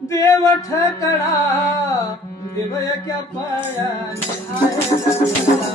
देव ठकडा देव एका पायाने आहे लंगडा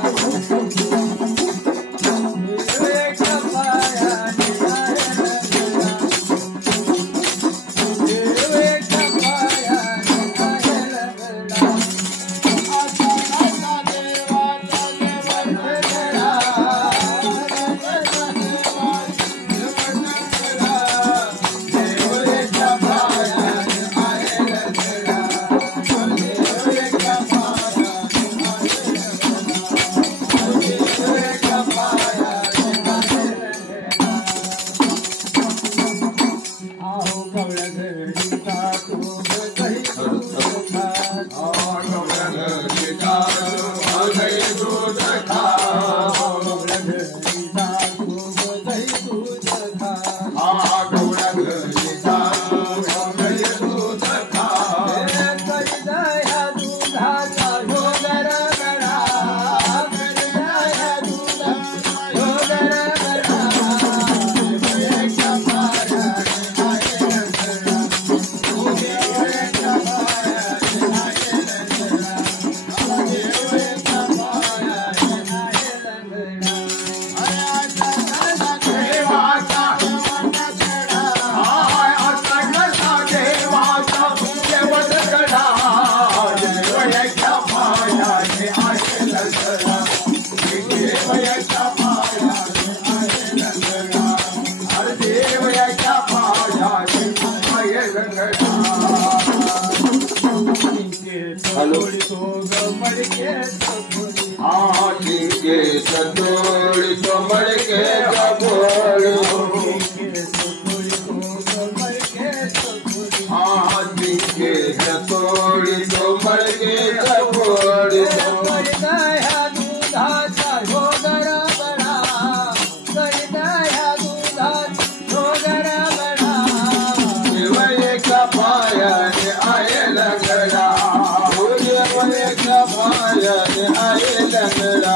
देव एका पायाने आहे लंगडा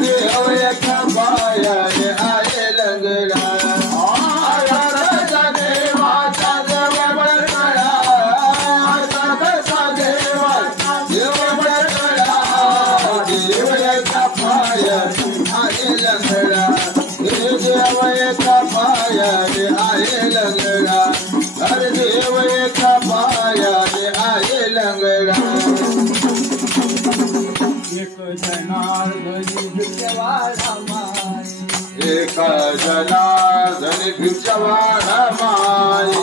देव एका पायाने आहे लंगडा असा असा देवाचा देव ठकडा सतोड़ी तो मड़के एक जनार्दन भिक्षवाड़ा माई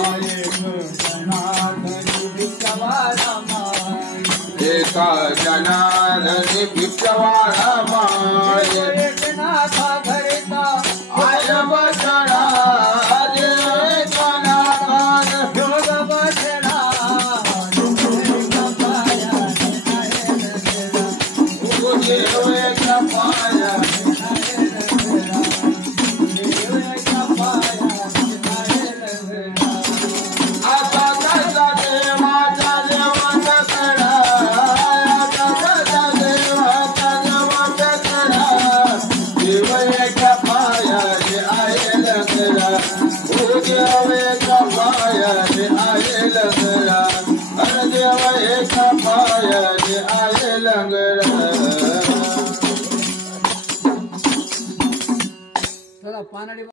एक जनार्दन भिक्षवाड़ा माई एक नाथा धरता आय बसड़ा एक नाथ योग बसड़ा चला पानाडी